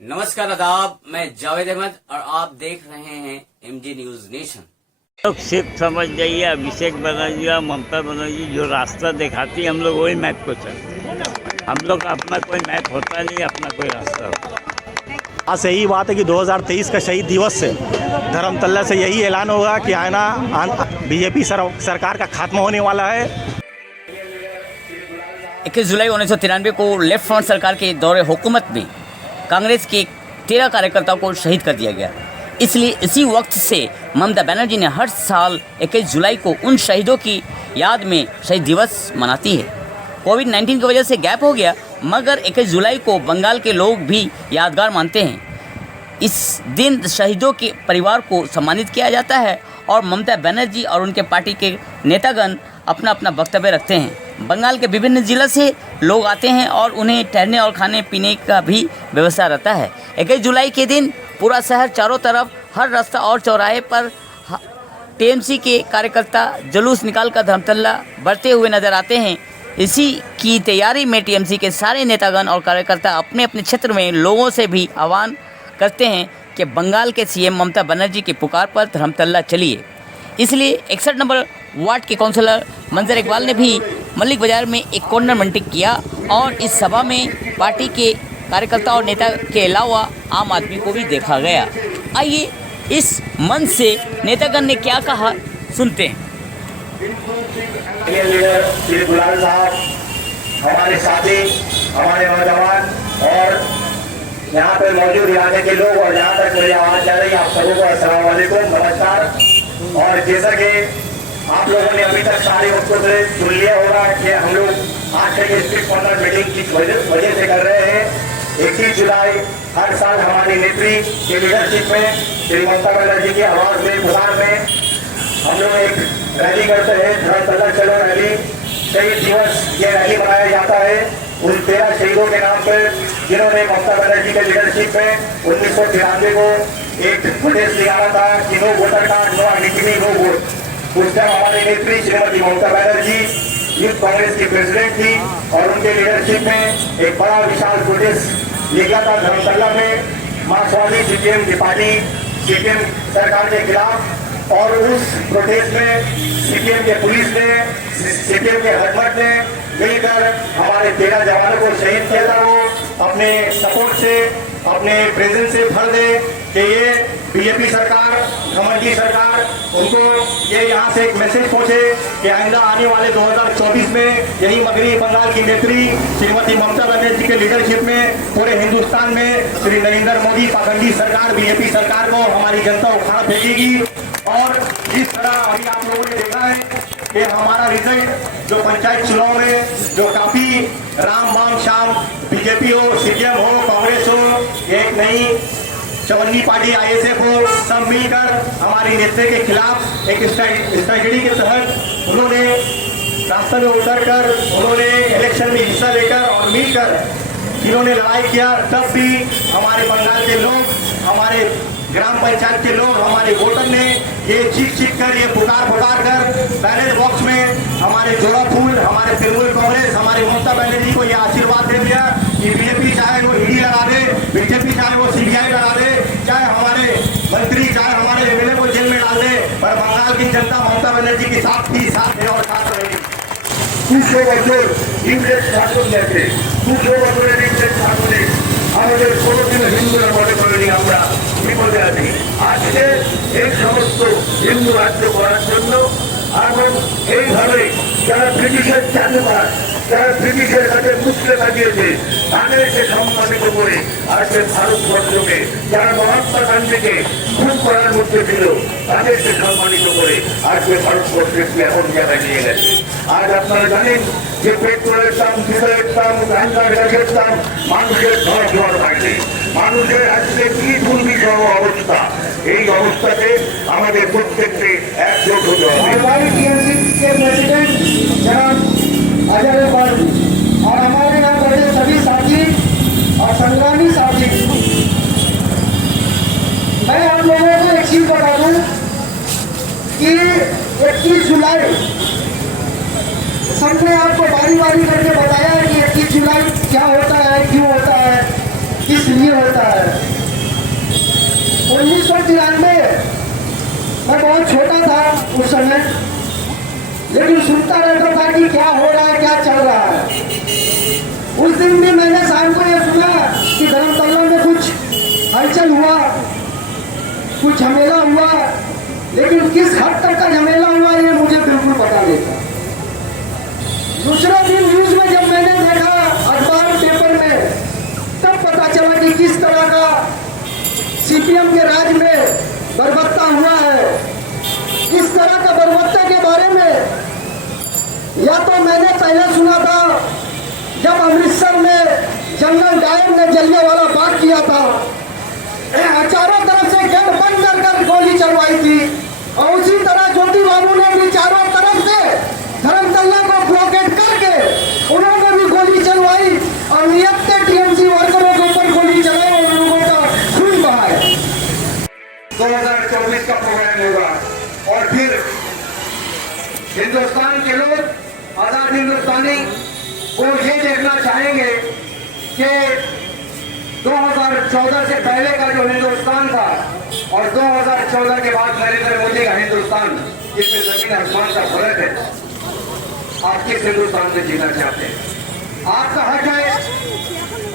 नमस्कार आदाब, मैं जावेद अहमद और आप देख रहे हैं एमजी न्यूज नेशन। लोग सिर्फ समझ जाइए अभिषेक बनर्जी और ममता बनर्जी जो रास्ता दिखाती है हम लोग वही मैप को चलते। हम लोग का अपना कोई मैप होता नहीं, अपना कोई रास्ता होता। आज यही बात है कि 2023 का शहीद दिवस से धर्मतल्ला से यही ऐलान होगा कि आना बीजेपी सरकार का खात्मा होने वाला है। 21 जुलाई 1993 को लेफ्ट फ्रंट सरकार के दौरे हुकूमत में कांग्रेस के 13 कार्यकर्ताओं को शहीद कर दिया गया। इसलिए इसी वक्त से ममता बनर्जी ने हर साल 21 जुलाई को उन शहीदों की याद में शहीद दिवस मनाती है। कोविड-19 की वजह से गैप हो गया, मगर 21 जुलाई को बंगाल के लोग भी यादगार मानते हैं। इस दिन शहीदों के परिवार को सम्मानित किया जाता है और ममता बनर्जी और उनके पार्टी के नेतागण अपना अपना वक्तव्य रखते हैं। बंगाल के विभिन्न जिलों से लोग आते हैं और उन्हें ठहरने और खाने पीने का भी व्यवस्था रहता है। 21 जुलाई के दिन पूरा शहर चारों तरफ हर रास्ता और चौराहे पर टीएमसी के कार्यकर्ता जुलूस निकालकर धर्मतल्ला बढ़ते हुए नजर आते हैं। इसी की तैयारी में टीएमसी के सारे नेतागण और कार्यकर्ता अपने अपने क्षेत्र में लोगों से भी आह्वान करते हैं कि बंगाल के सीएम ममता बनर्जी की पुकार पर धर्मतल्ला चलिए। इसलिए 61 नंबर वार्ड के काउंसलर मंजर इकबाल ने भी मलिक बाजार में एक कॉर्नर मंटिक किया और इस सभा में पार्टी के कार्यकर्ता और नेता के अलावा आम आदमी को भी देखा गया। आइए इस मंच से नेतागण ने क्या कहा सुनते हैं। लीडर श्री गुलाल साहब, हमारे साथी, हमारे नौजवान और यहाँ पर मौजूद इलाके के लोग और जहाँ तक मेरी आवाज़ जा रही है, आप सबको अस्सलाम वालेकुम, नमस्कार। और जैसा कि आप लोगों ने अभी तक सारे वक्तों से सुन लिया होगा कि हम लोग आज के स्ट्रीट कॉर्नर मीटिंग की वजह से कर रहे हैं। 21 जुलाई हर साल हमारी नेत्री की लीडरशिप में श्री ममता बनर्जी की आवाज़ में पुकार में हम लोग एक रैली करते हैं, धर्मतल्ला चलो रैली। शहीद दिवस ये रैली मनाया जाता है उन 13 शहीदों के नाम पर जिन्होंने ममता बनर्जी के लीडरशिप में 1993 को एक प्रदेश निकाला था कि no voter card, no identity, no vote. उस टाइम हमारी नेत्री श्रीमती ममता बनर्जी यूथ कांग्रेस की प्रेसिडेंट थी और उनके लीडरशिप में एक बड़ा विशाल प्रोटेस्ट निकला था धर्मतल्ला में मार्क्सवादी सीपीएम की पार्टी, सीपीएम सरकार के खिलाफ। और उस प्रोटेस्ट में सीपीएम के पुलिस ने, सीपीएम के हजमत ने मिलकर हमारे 13 जवानों को शहीद किया था। वो अपने सपोर्ट से, अपने प्रेजेंस से भर दे कि ये बीजेपी सरकार, घमंड की सरकार, उनको ये यहाँ से एक मैसेज पहुँचे कि आइंदा आने वाले 2024 में यही मगरी बंगाल की नेत्री श्रीमती ममता बनर्जी के लीडरशिप में पूरे हिंदुस्तान में श्री नरेंद्र मोदी पाखंडी सरकार, बीजेपी सरकार को हमारी जनता उखाड़ फेंकेगी। और जिस तरह अभी आप लोगों ने देखा है कि हमारा रिजल्ट जो पंचायत चुनाव में जो काफी राम बाम शाम, बीजेपी हो, सीपीएम हो, कांग्रेस हो, एक नई चवन्नी पार्टी आईएसएफ हो, सब मिलकर हमारी नेता के खिलाफ एक स्ट्रैटेजी के तहत उन्होंने रास्ते में उतरकर उन्होंने इलेक्शन में हिस्सा लेकर और मिलकर जिन्होंने लड़ाई किया, तब भी हमारे बंगाल के लोग, हमारे ग्राम पंचायत के लोग, हमारे वोटर ने ये चीख कर, ये पुकार कर बैलेट बॉक्स में हमारे जोड़ा फूल, हमारे तृणमूल कांग्रेस, हमारे ममता बनर्जी को ये आशीर्वाद दे दिया कि बीजेपी चाहे वो ईडी लगा दे, बीजेपी चाहे वो सीबीआई लगा दे, चाहे हमारे मंत्री, चाहे हमारे एमएलए को जेल में डाल दे, पर बंगाल की जनता ममता बनर्जी के साथ थी, साथ है और साथ रहेगी। 200 বছর ইংরেজ শাসন দেখে, 200 বছরের ইংরেজ শাসনে আমাদের কোনোদিনও হিন্দুরা মনে করেনি আমরা বিপদে আছি। আজকে এই সমস্ত হিন্দু রাজ্য করার জন্য এবং এইভাবে যারা ব্রিটিশের চাটুকার, যারা ব্রিটিশের কাছে মুসলে লাগিয়েছে তাদেরকে সম্মানিত করে আজকে ভারতবর্ষকে, যারা মহাত্মা গান্ধীকে খুন করার মধ্যে ছিল তাদেরকে সম্মানিত করে আজকে ভারতবর্ষকে এমন জায়গায় নিয়ে গেছে। আজ আপনারা জানেন যে পেট্রোলের দাম, ডিজেলের দাম, রান্নার গ্যাসের দাম, মানুষের ঘর জোয়ার বাইরে, মানুষের আজকে কি দুর্বিষহ অবস্থা। এই অবস্থাতে আমাদের প্রত্যেককে একজোট হতে হবে। और हमारे यहाँ बैठे सभी साथी और संग्रामी साथी, मैं आप लोगों को एक चीज बता दूं कि 21 जुलाई सबने आपको बारी बारी करके बताया है कि 21 1993 मैं बहुत छोटा था उस समय, लेकिन सुनता रहता था कि क्या हो रहा है, क्या चल रहा है। उस दिन भी मैंने शाम को ये सुना कि धर्मतल्ला में कुछ हलचल हुआ, कुछ झमेला हुआ, लेकिन किस हद तक का झमेला हुआ ये मुझे बिल्कुल पता नहीं था। दूसरा दिन न्यूज में जब मैंने देखा अखबार पेपर में, तब पता चला कि किस तरह का सीपीएम के राज में बर्बरता हुआ है। किस तरह का बर्बरता के बारे में या तो मैंने पहले सुना था जब अमृतसर में जनरल डायर ने जलियांवाला बाग किया था, चारों तरफ से गेट बंद कर गोली चलवाई थी, और उसी तरह ज्योति बाबू ने भी चारों तरफ से धर्मतल्ला को ब्लॉकेट करके उन्होंने भी गोली चलवाई और नियत टीएमसी वर्करों के ऊपर गोली चलाई और लोगों का खून बहाया। 2024 का प्रोग्राम होगा और फिर हिंदुस्तान के लोग, आजाद हिंदुस्तानी, वो ये देखना चाहेंगे कि 2014 से पहले का जो हिंदुस्तान था और 2014 के बाद नरेंद्र मोदी का हिंदुस्तान, जिसमें जमीन आसमान का फर्क है। आप किस हिंदुस्तान में जीना चाहते हैं? आपका हक है,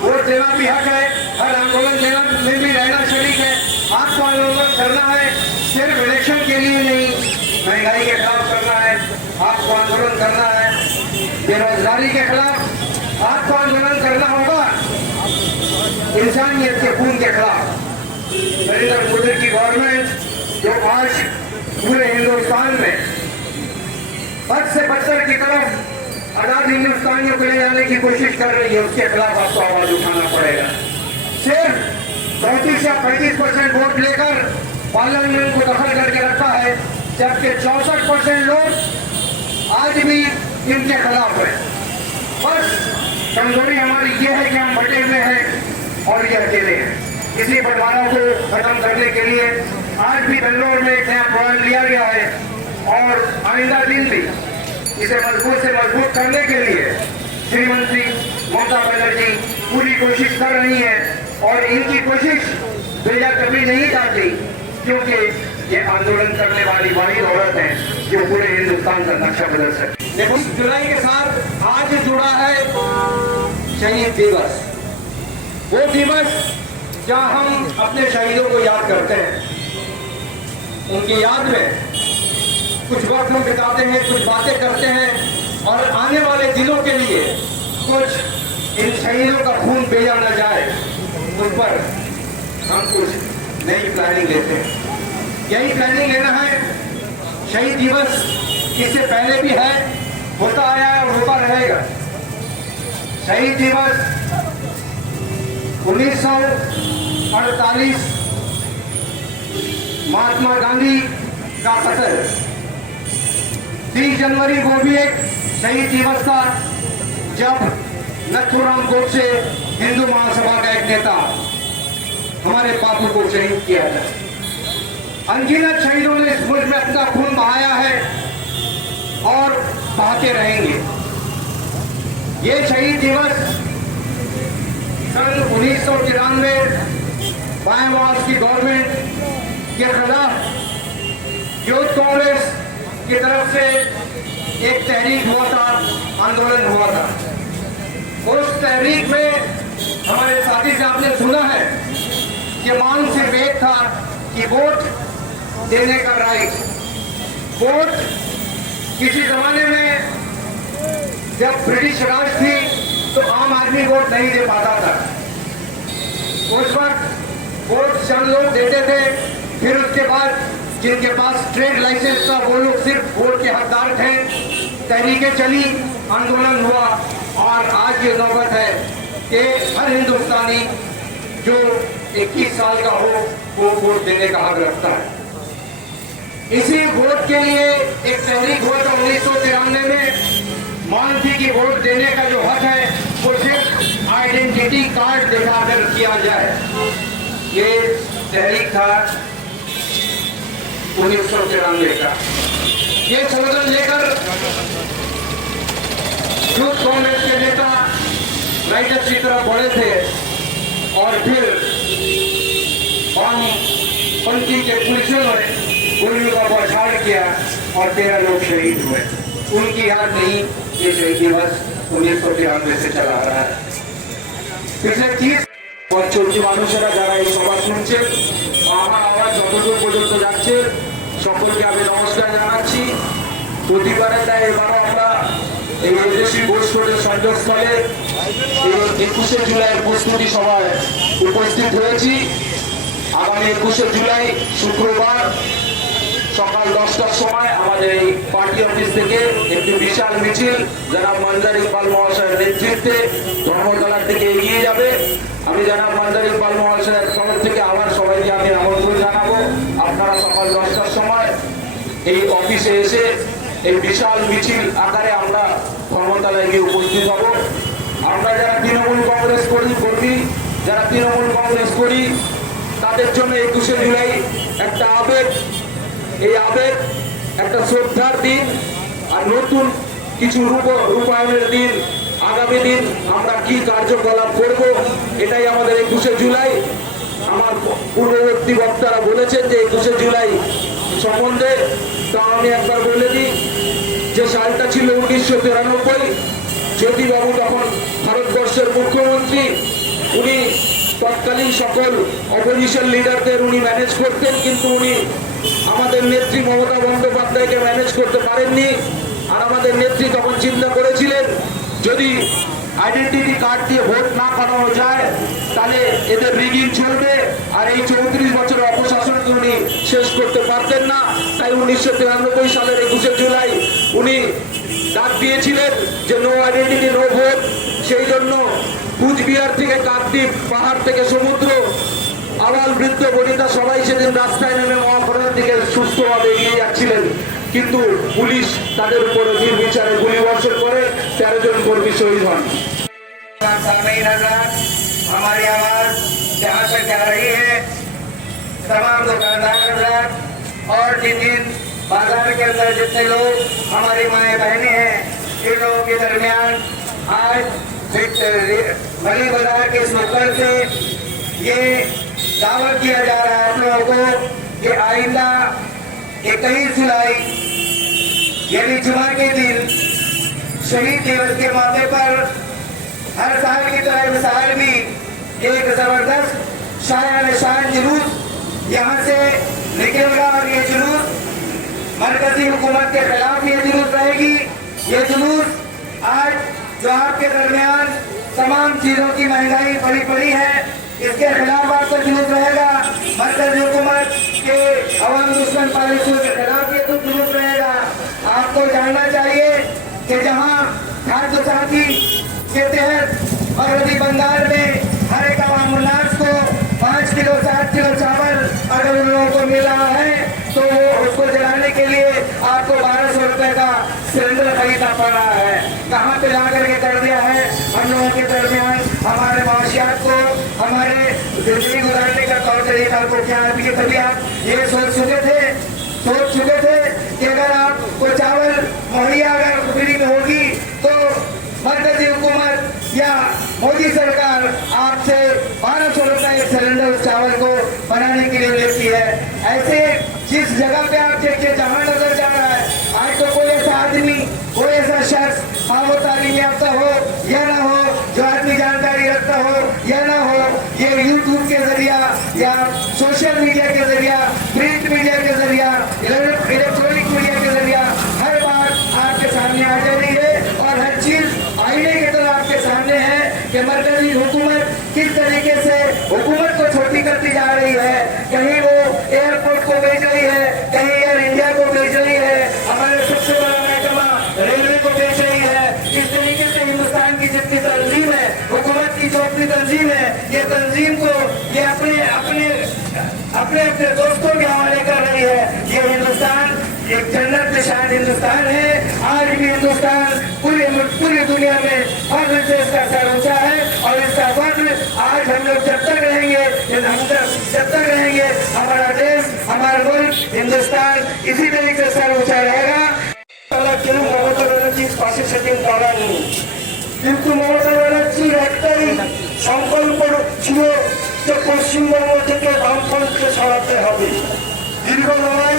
वोट देना भी हक है, हर आंदोलन देना में भी रहना शरीक है। आपको आंदोलन करना है, सिर्फ इलेक्शन के लिए नहीं, महंगाई के खिलाफ करना है, आपको आंदोलन करना है, बेरोजगारी के खिलाफ आपको आंदोलन करना होगा, इंसानियत के खून के खिलाफ। नरेंद्र मोदी की गवर्नमेंट जो आज पूरे हिंदुस्तान में बद से बदतर की तरफ आजाद हिंदुस्तानियों को ले जाने की कोशिश कर रही है, उसके खिलाफ आपको आवाज उठाना पड़ेगा। सिर्फ 34 या 35% वोट लेकर पार्लियामेंट को दखल करके रखा है, जबकि 64% लोग आज भी इनके खिलाफ है। बस कमजोरी हमारी ये है कि हम बटे हुए हैं और ये अकेले हैं। इसी बंटवारा को खत्म करने के लिए आज भी बेंगलोर में एक नया प्रोग्राम लिया गया है और आइंदा दिन भी इसे मजबूत से मजबूत करने के लिए श्रीमती ममता बनर्जी पूरी कोशिश कर रही है और इनकी कोशिश बेजा कभी नहीं जाती, क्योंकि ये आंदोलन करने वाली वाहिद औरत है जो पूरे हिंदुस्तान का नक्शा बदल सकती है। 19 जुलाई के साथ आज जुड़ा है शहीद दिवस, वो दिवस जहाँ हम अपने शहीदों को याद करते हैं, उनकी याद में कुछ वक्त हम बिताते हैं, कुछ बातें करते हैं और आने वाले दिनों के लिए कुछ इन शहीदों का खून बेजा न जाए, उन पर हम कुछ नई प्लानिंग लेते हैं। यही प्लानिंग लेना है। शहीद दिवस इससे पहले भी है, होता आया है और होता रहेगा। शहीद दिवस 1948 महात्मा गांधी का कत्ल, 30 जनवरी को भी एक शहीद दिवस था जब नथुराम गोडसे हिंदू महासभा का एक नेता हमारे बापू को शहीद किया था। अनगिनत शहीदों ने इस मुल्क में अपना खून बहाया है और बहाते रहेंगे। ये शहीद दिवस सन 1993 बायावास की गवर्नमेंट के खिलाफ यूथ कांग्रेस की तरफ से एक तहरीक हुआ था, आंदोलन हुआ था। उस तहरीक में हमारे साथी से आपने सुना है कि मांग सिर्फ एक था कि वोट देने का राइट। वोट किसी जमाने में जब ब्रिटिश राज थी तो आम आदमी वोट नहीं दे पाता था। उस वक्त वोट चंद लोग देते थे, फिर उसके बाद जिनके पास ट्रेड लाइसेंस था वो लोग सिर्फ वोट के हकदार थे। तहरीकें चली, आंदोलन हुआ और आज ये नौबत है कि हर हिंदुस्तानी जो 21 साल का हो वो वोट देने का हक रखता है। इसी वोट के लिए एक तहरीक हुआ था 1993 में, मांग थी कि वोट देने का जो हक है वो सिर्फ आइडेंटिटी कार्ड दिखाकर किया जाए। ये तहरीक था 1993 का। ये स्लोगन लेकर यूथ कांग्रेस के नेता राइडर्स की तरफ बढ़े थे और फिर हम पंथी के पुलिसों ने गोलियों का बौछार किया और 13 लोग शहीद हुए। उनकी याद नहीं ये शहीद दिवस 1993 से चला आ रहा है। पिछले 30 চলতি মানুষেরা যারা এই সভা শুনছেন, আমার আওয়াজ যতদূর পর্যন্ত যাচ্ছে সকলকে আমি নমস্কার জানাচ্ছি। প্রতিবারে তাই এবারও আমরা এই এদেশি গোষ্ঠীর সংযোগস্থলে এই 21শে জুলাইয়ের প্রস্তুতি সভায় উপস্থিত হয়েছি। আগামী 21শে জুলাই শুক্রবার সকাল 10টার সময় আমাদের এই পার্টি অফিস থেকে একটি বিশাল মিছিল জনাব মনজার ইকবাল মহাশয়ের নেতৃত্বে ধর্মতলার থেকে এগিয়ে যাবে। আমি জনাব মনজার ইকবাল মহাশয়ের তরফ থেকে আমার সবাইকে আমি আমন্ত্রণ জানাবো, আপনারা সকাল 10টার সময় এই অফিসে এসে এই বিশাল মিছিল আকারে আমরা ধর্মতলায় গিয়ে উপস্থিত হব। আমরা যারা তৃণমূল কংগ্রেস কর্মী যারা তৃণমূল কংগ্রেস করি তাদের জন্য 21শে জুলাই একটা আবেগ, এই আবেগ একটা শ্রদ্ধার দিন আর নতুন কিছু রূপায়ণের দিন। আগামী দিন আমরা কি কার্যকলাপ করব এটাই আমাদের 21শে জুলাই। আমার পূর্ববর্তী বক্তারা বলেছেন যে 21শে জুলাই সম্বন্ধে, তো আমি একবার বলে দিই যে সালটা ছিল 1993। জ্যোতিবাবু তখন ভারতবর্ষের মুখ্যমন্ত্রী, উনি তৎকালীন সকল অপোজিশন লিডারদের উনি ম্যানেজ করতেন, কিন্তু উনি আমাদের নেত্রী মমতা বন্দ্যোপাধ্যায়কে ম্যানেজ করতে পারেননি। আর আমাদের নেত্রী তখন চিন্তা করেছিলেন যদি আইডেন্টিটি কার্ড দিয়ে ভোট না করানো যায় তাহলে এদের রিগিং চলবে আর এই 34 বছরের অপশাসনকে উনি শেষ করতে পারতেন না। তাই 1993 সালের 21শে জুলাই উনি ডাক দিয়েছিলেন যে নো আইডেন্টিটি নো ভোট। সেই জন্য কুচবিহার থেকে কাকদ্বীপ, পাহাড় থেকে সমুদ্র, আবাল বৃদ্ধ বনিতা সবাই সেদিন রাস্তায় নেমে মহাকরণের দিকে সুস্থভাবে এগিয়ে যাচ্ছিলেন, কিন্তু পুলিশ তাদের উপর নির্বিচারে গুলিবর্ষণ করে 13 জন কর্মী শহীদ হন। हमारी आवाज जहाँ तक जा रही है, तमाम दुकानदार और जिन बाजार के अंदर जितने लोग हमारी माएँ बहनें हैं, इन लोगों के दरमियान आज बड़ी बाजार के स्लोगन से ये दावा किया जा रहा है आप लोगों को कि आइंदा 21 जुलाई यानी जुमा के दिन शहीद दिवस के मौके पर हर साल की तरह इस साल भी एक जबरदस्त शान जुलूस यहाँ से निकलेगा और ये जुलूस मरकजी हुकूमत के खिलाफ ये जुलूस रहेगी। ये जुलूस आज जो आपके दरमियान तमाम चीजों की महंगाई बढ़ी पड़ी है, इसके खिलाफ आपका जुलूस रहेगा। मरकजी हुकूमत के अवाम दुश्मन पॉलिसियों के खिलाफ ये तो जुलूस रहेगा। आपको जानना चाहिए कि जहाँ खाद्य साथी के तहत मगरबी बंगाल में हर एक आवाम उल्लास को 5 किलो 7 किलो चावल अगर उन लोगों को मिल रहा है तो वो उसको जलाने के लिए आपको 1200 रुपए का सिलेंडर खरीदना पड़ रहा है। कहाँ पे ला करके कर दिया है हम लोगों के दरमियान हमारे माशियात को, हमारे जिंदगी गुजारने का तौर तरीका को क्या है। कभी आप ये सोच चुके थे कि अगर आपको चावल मुहैया अगर फ्री में होगी तो मरकजी हुकूमत या मोदी सरकार आपसे 1200 रुपए सिलेंडर चावल को बनाने के लिए लेती है। ऐसे जिस जगह पे आप देखिए जहाँ नजर जा रहा है, आज तो कोई ऐसा आदमी, कोई ऐसा शख्स, हाँ वो तालीम याफ्ता हो या ना हो, जो आदमी जानकारी रखता हो या ना हो, ये यूट्यूब के जरिया या सोशल मीडिया के जरिया, प्रिंट मीडिया के जरिया, इलेक्ट्रॉनिक मीडिया के जरिया हर बात आपके सामने आ जा रही है और हर चीज आईने की तरह आपके सामने है कि मरकजी हुकूमत किस तरीके से हुकूमत को छोटी करती जा रही है। कहीं वो एयरपोर्ट को बेच रही है, कहीं एयर इंडिया को बेच रही है, हमारे सबसे बड़ा महकमा रेलवे को बेच रही है। इस तरीके से हिंदुस्तान की जितनी तंजीम है, हुकूमत की जो अपनी तंजीम है, ये तंजीम को ये अपने दोस्तों के हवाले कर रही है। ये हिंदुस्तान एक जन्नत निशान हिंदुस्तान है। आज भी हिंदुस्तान पूरी दुनिया में फर्ज से इसका सर ऊंचा है और इसका फर्ज आज हम लोग जब तक रहेंगे हमारा देश, हमारा मुल्क हिंदुस्तान इसी तरीके से सर ऊंचा रहेगा। মমতা ব্যানার্জির পাশে সেদিন দাঁড়াননি, কিন্তু মমতা ব্যানার্জির একটাই সংকল্প ছিল যে পশ্চিমবঙ্গ থেকে বামফ্রন্টকে সরাতে হবে। দীর্ঘ লড়াই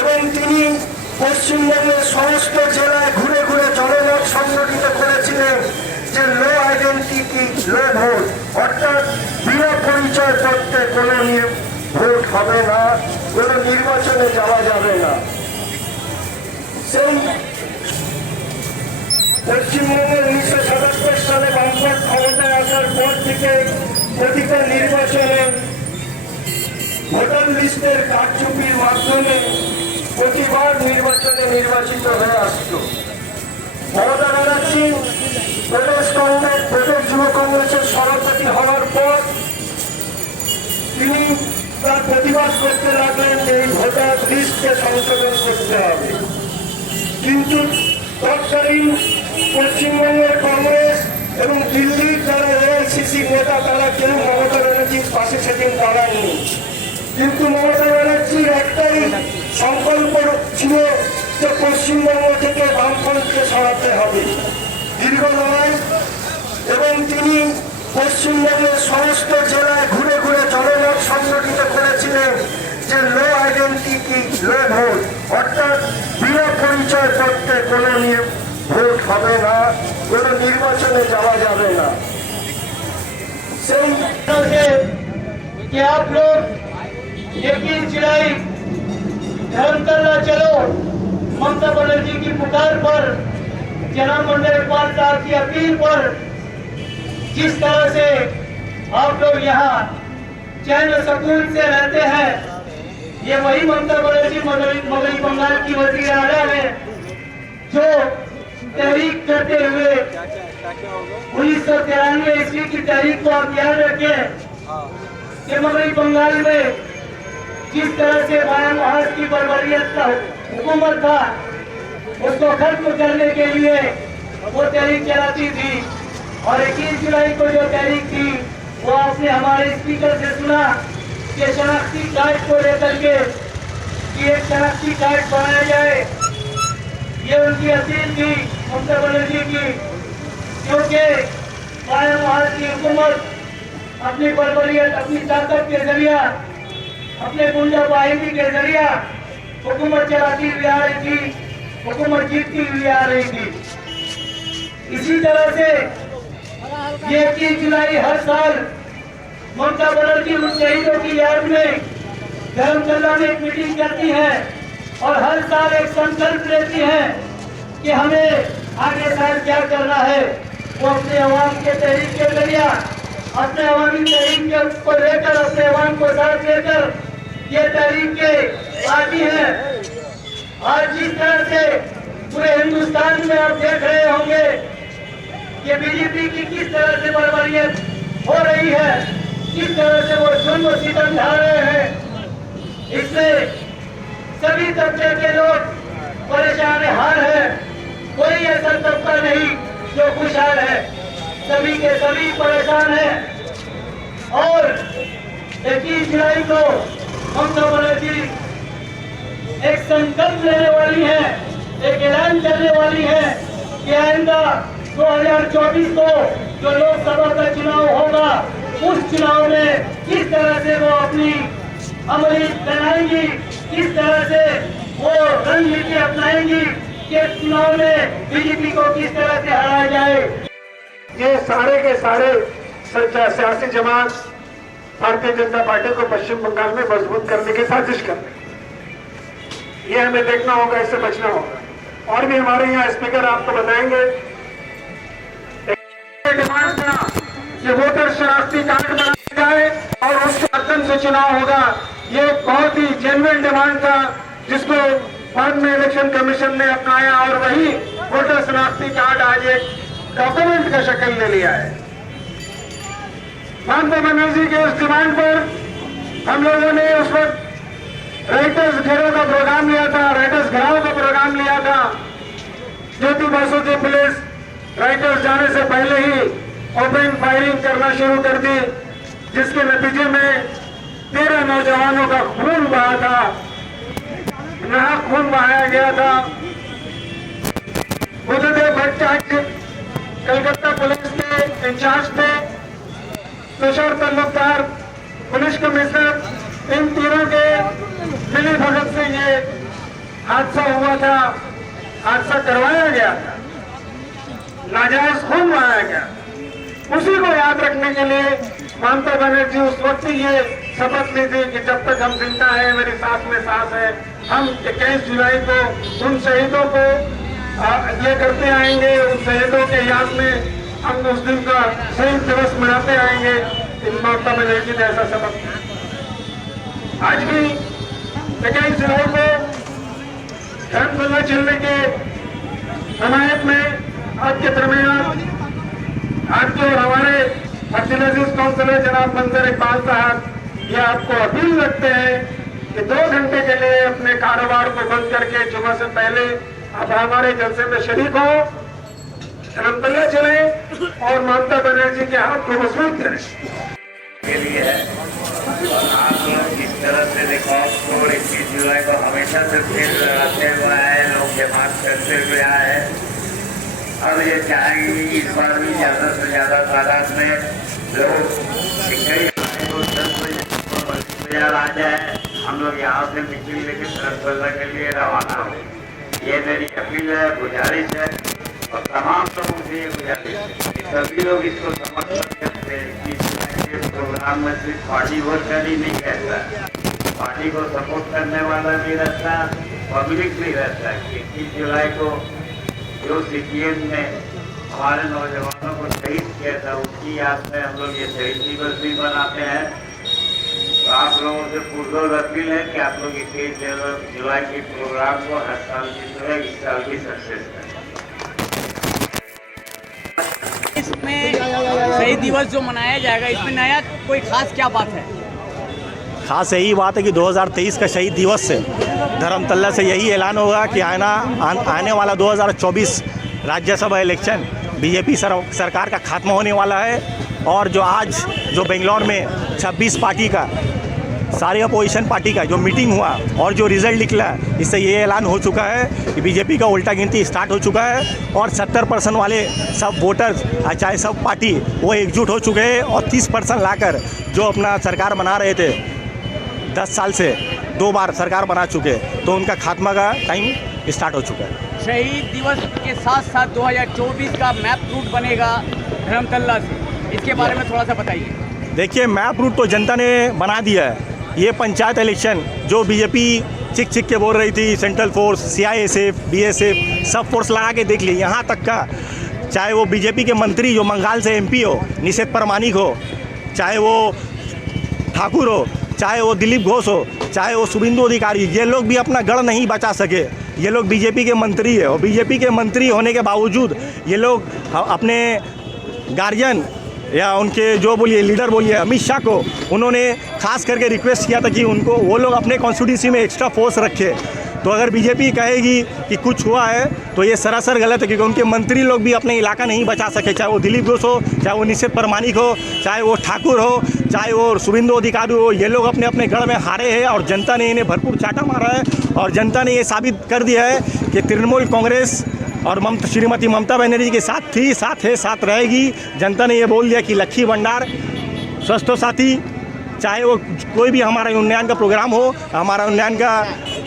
এবং তিনি পশ্চিমবঙ্গের সমস্ত জেলায় ঘুরে ঘুরে জনমত সংগঠিত করেছিলেন যে লো আইডেন্টিটি লো ভোট, অর্থাৎ বিনা পরিচয় পত্রে কোনো ভোট হবে না, কোনো নির্বাচনে যাওয়া যাবে না। সেই পশ্চিমবঙ্গের 1977 সালে বামফ্রন্ট ক্ষমতায় আসার পর থেকে প্রতিটা নির্বাচনে ভোটার লিস্টের কারচুপির মাধ্যমে প্রতিবার নির্বাচনে নির্বাচিত হয়ে আসত। মমতা ব্যানার্জি প্রদেশ যুব কংগ্রেসের সভাপতি হওয়ার পর তিনি তার প্রতিবাদ করতে লাগলেন যে এই ভোটার লিস্টকে সংশোধন করতে হবে। কিন্তু তৎকালীন পশ্চিমবঙ্গের কংগ্রেস এবং দিল্লির যারা এআইসিসি নেতা তারা কেউ মমতা ব্যানার্জির পাশে সেদিন দাঁড়াননি। কিন্তু মমতা ব্যানার্জির একটাই সংকল্প ছিল যে পশ্চিমবঙ্গ থেকে বামফ্রন্টকে সরাতে হবে। দীর্ঘ লড়াই এবং তিনি পশ্চিমবঙ্গের সমস্ত জেলায় ঘুরে ঘুরে জনমত সংগঠিত করেছিলেন যে লো আইডেন্টিটি লো ভোট, অর্থাৎ বিনা পরিচয় পত্রে কোনো ভোট হবে না, কোনো নির্বাচনে যাওয়া যাবে না। সেই कि आप लोग 21 जुलाई धर्मतल्ला चलो ममता बनर्जी की पुकार पर, जनाब मंडल इकबाल साहब की अपील पर जिस तरह से आप लोग यहाँ चैन सुकून से रहते हैं, ये वही ममता बनर्जी मगही बंगाल की वज़ीर आला है जो तहरीक करते हुए 1993 ईस्वी की तहरीक को आप याद रखें कि मगही बंगाल में जिस तरह से बाया महाज की बर्बरियत का हुकूमत था उसको खत्म करने के लिए वो तहरीक चलाती थी। और 21 जुलाई को जो तहरीक थी वो आपने हमारे स्पीकर से सुना कि शनाख्ती कार्ड को लेकर के कि एक शनाख्ती कार्ड बनाया जाए, ये उनकी अपील थी ममता बनर्जी की, क्योंकि बाया महाज की हुकूमत अपनी बर्बरियत, अपनी ताकत के जरिया, अपने गुंडा बाहिनी के जरिया हुकूमत चलाती हुई आ रही थी, हुकूमत जीतती हुई आ रही थी। इसी तरह से ये 21 जुलाई हर साल ममता बनर्जी उन शहीदों की याद में धर्मतल्ला में एक मीटिंग करती है और हर साल एक संकल्प लेती है कि हमें आगे साल क्या करना है। वो अपने अवाम के तहरीक के जरिया, अपने अवामी तहरीक को लेकर, अपने अवाम को साथ लेकर ये तहरीक के आदि है। आज जिस तरह से पूरे हिंदुस्तान में आप देख रहे होंगे कि बीजेपी की किस तरह से बर्बरियत हो रही है, किस तरह से वो जुल्म सितम ढा रहे हैं, इससे सभी तबके के लोग परेशान हाल है। कोई ऐसा तबका नहीं जो खुशहाल है, सभी के सभी परेशान हैं। और 21 जुलाई को ममता बनर्जी एक संकल्प लेने वाली है, एक ऐलान करने वाली है कि आइंदा 2024 को जो लोकसभा का चुनाव होगा उस चुनाव में किस तरह से वो अपनी अमली बनाएंगी, किस तरह से वो रणनीति अपनाएंगी कि चुनाव में बीजेपी को किस तरह से हराया जाए। ये सारे के सारे सियासी जमात भारतीय जनता पार्टी को पश्चिम बंगाल में मजबूत करने की साजिश कर रहे हैं। ये हमें देखना होगा, इससे बचना होगा। और भी हमारे यहाँ स्पीकर आपको बताएंगे डिमांड था कि वोटर शनाख्ती कार्ड बनाया जाए और उसके माध्यम से चुनाव होगा। ये बहुत ही जेन्युइन डिमांड था जिसको बाद में इलेक्शन कमीशन ने अपनाया और वही वोटर शनाख्ती कार्ड आज एक डॉक्यूमेंट का शक्ल ले लिया है। ममता बनर्जी के उस डिमांड पर हम लोगों ने उस वक्त राइटर्स घेरों का प्रोग्राम लिया था, राइटर्स घेराव का प्रोग्राम लिया था। ज्योति बसु की पुलिस राइटर्स जाने से पहले ही ओपन फायरिंग करना शुरू कर दी, जिसके नतीजे में 13 नौजवानों का खून बहा था, नाहक खून बहाया गया था। बुद्धदेव भट्टाचार्य कलकत्ता पुलिस के इंचार्ज थे, तुषार तल्लुकदार पुलिस कमिश्नर इन तीनों के मिली भगत से ये हादसा हुआ था, हादसा करवाया गया था, नाजायज खून बहाया गया। उसी को याद रखने के लिए ममता बनर्जी उस वक्त ही ये शपथ ली थी कि जब तक हम जिंदा है मेरी सांस में सांस है, हम 21 जुलाई को उन शहीदों को ये करते आएंगे, उन शहीदों के याद में हम उस दिन का शहीद दिवस मनाते आएंगे। ममता बनर्जी ने ऐसा शपथ लिया। आज भी 21 जुलाई को धर्मतल्ला चलने के हमायत में आपके दरमियान आपके और हमारे अब्दुल अजीज काउंसिलर जनाब मंजर इकबाल साहब ये आपको अपील रखते हैं कि 2 घंटे के लिए अपने कारोबार को बंद करके जुमा से पहले आप हमारे जलसे में शरीक हो, धर्मतल्ला चले और ममता बनर्जी के हाथ को मजबूत करें के लिए है। और आप लोग इस तरह से रिकॉर्ड को 21 जुलाई को हमेशा से फिर लगाते हुए आए, लोग जमात करते हुए आए हैं। अब ये चाहेंगे कि इस बार भी ज़्यादा से ज़्यादा तादाद में लोग आ जाए, हम लोग यहाँ से मीटिंग लेकर धर्मतल्ला के लिए रवाना हो। ये मेरी अपील है, गुजारिश है और तमाम लोगों से ये गुजारिश है कि सभी लोग इसको समर्थन करते हैं कि प्रोग्राम में सिर्फ पार्टी वोट करनी नहीं रहता, पार्टी को सपोर्ट करने वाला भी रहता, पब्लिक भी रहता है। 21 जुलाई को जो सीपीएम ने हमारे नौजवानों को शहीद किया था उसकी याद में हम लोग ये शहीद दिवस भी मनाते हैं। तो आप लोगों से पुरजोर अपील है कि आप लोग 21 जुलाई के प्रोग्राम को हर साल की तरह इस साल भी सक्सेस करें। इसमें शहीद दिवस जो मनाया जाएगा, इसमें नया कोई खास क्या बात है? खास यही बात है कि 2023 का शहीद दिवस से धर्मतल्ला से यही ऐलान होगा कि आने वाला 2024 राज्यसभा इलेक्शन बीजेपी सरकार का खात्मा होने वाला है। और जो आज जो बेंगलोर में 26 पार्टी का सारे अपोजिशन पार्टी का जो मीटिंग हुआ और जो रिज़ल्ट निकला, इससे ये ऐलान हो चुका है कि बीजेपी का उल्टा गिनती स्टार्ट हो चुका है और 70% वाले सब वोटर्स चाहे सब पार्टी वो एकजुट हो चुके हैं और 30% लाकर जो अपना सरकार बना रहे थे 10 साल से 2 बार सरकार बना चुके, तो उनका खात्मा का टाइम स्टार्ट हो चुका है। शहीद दिवस के साथ साथ 2024 का मैप रूट बनेगा धर्मतल्ला से, इसके बारे में थोड़ा सा बताइए। देखिए, मैप रूट तो जनता ने बना दिया है। ये पंचायत इलेक्शन जो बीजेपी चिक चिक के बोल रही थी, सेंट्रल फोर्स, सीआईएसएफ, बीएसएफ सब फोर्स लगा के देख ली। यहाँ तक का चाहे वो बीजेपी के मंत्री जो बंगाल से एमपी हो, निषेध परमानिक हो, चाहे वो ठाकुर हो, चाहे वो दिलीप घोष हो, चाहे वो शुभेंदु अधिकारी, ये लोग भी अपना गढ़ नहीं बचा सके। ये लोग बीजेपी के मंत्री है और बीजेपी के मंत्री होने के बावजूद ये लोग अपने गार्जियन या उनके जो बोलिए लीडर बोलिए अमित शाह को उन्होंने खास करके रिक्वेस्ट किया था कि उनको वो लोग अपने कॉन्स्टिट्यूंसी में एक्स्ट्रा फोर्स रखे। तो अगर बीजेपी कहेगी कि कुछ हुआ है तो ये सरासर गलत है, क्योंकि उनके मंत्री लोग भी अपने इलाका नहीं बचा सके, चाहे वो दिलीप घोष हो, चाहे वो निषेध परमानिक हो, चाहे वो ठाकुर हो, चाहे वो शुभेंदु अधिकारी हो। ये लोग अपने अपने गढ़ में हारे हैं और जनता ने इन्हें भरपूर चाटा मारा है और जनता ने ये साबित कर दिया है कि तृणमूल कांग्रेस और श्रीमती ममता बनर्जी के साथ थी, साथ है, साथ रहेगी। जनता ने ये बोल दिया कि लक्ष्मी भंडार, स्वास्थ्य साथी, चाहे वो कोई भी हमारा उन्नयन का प्रोग्राम हो, हमारा उन्नयन का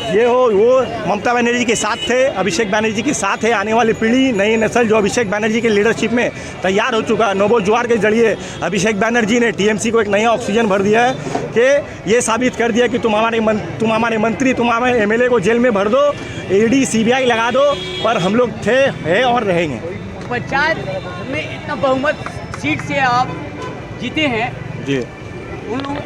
ये हो, वो ममता बनर्जी के साथ थे, अभिषेक बनर्जी के साथ है। आने वाली पीढ़ी, नई नस्ल जो अभिषेक बनर्जी के लीडरशिप में तैयार हो चुका है, नोबो जुआर के जरिए अभिषेक बनर्जी ने टीएमसी को एक नया ऑक्सीजन भर दिया है कि ये साबित कर दिया कि तुम हमारे मंत्री, तुम हमारे एमएलए को जेल में भर दो, ईडी सीबीआई लगा दो, पर हम लोग थे, है और रहेंगे। पंचायत में इतना बहुमत सीट से आप जीते हैं जी, उन लोग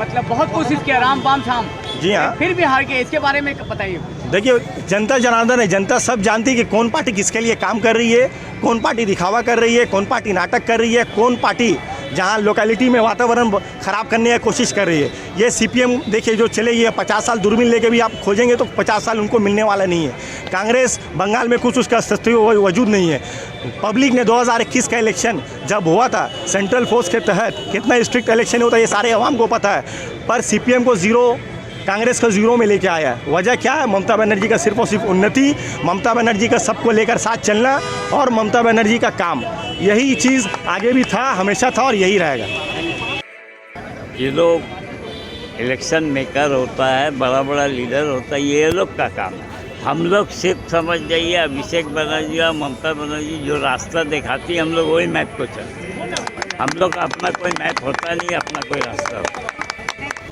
मतलब बहुत कोशिश किया, राम बाम शाम, जी हाँ, फिर भी हार गए, इसके बारे में बताइए। देखिए, जनता जनार्दन है, जनता सब जानती है कि कौन पार्टी किसके लिए काम कर रही है, कौन पार्टी दिखावा कर रही है, कौन पार्टी नाटक कर रही है, कौन पार्टी जहाँ लोकेलिटी में वातावरण ख़राब करने की कोशिश कर रही है। ये सीपीएम देखिए जो चले गई है, 50 साल दूरबीन लेके भी आप खोजेंगे तो 50 साल उनको मिलने वाला नहीं है। कांग्रेस बंगाल में कुछ उसका अस्तित्व वजूद नहीं है। पब्लिक ने 2021 का इलेक्शन जब हुआ था सेंट्रल फोर्स के तहत कितना स्ट्रिक्ट इलेक्शन होता है ये सारे आवाम को पता है, पर सीपीएम को ज़ीरो, कांग्रेस को ज़ीरो में लेके आया है। वजह क्या है? ममता बनर्जी का सिर्फ और सिर्फ उन्नति, ममता बनर्जी का सबको लेकर साथ चलना और ममता बनर्जी का काम, यही चीज़ आगे भी था, हमेशा था और यही रहेगा। ये लोग इलेक्शन मेकर होता है, बड़ा बड़ा लीडर होता है, ये लोग का काम है। हम लोग सिर्फ समझ जाइए अभिषेक बनर्जी और ममता बनर्जी जो रास्ता दिखाती है हम लोग वही मैप को चलते हैं। हम लोग का अपना कोई मैप होता नहीं, अपना कोई रास्ता होता है।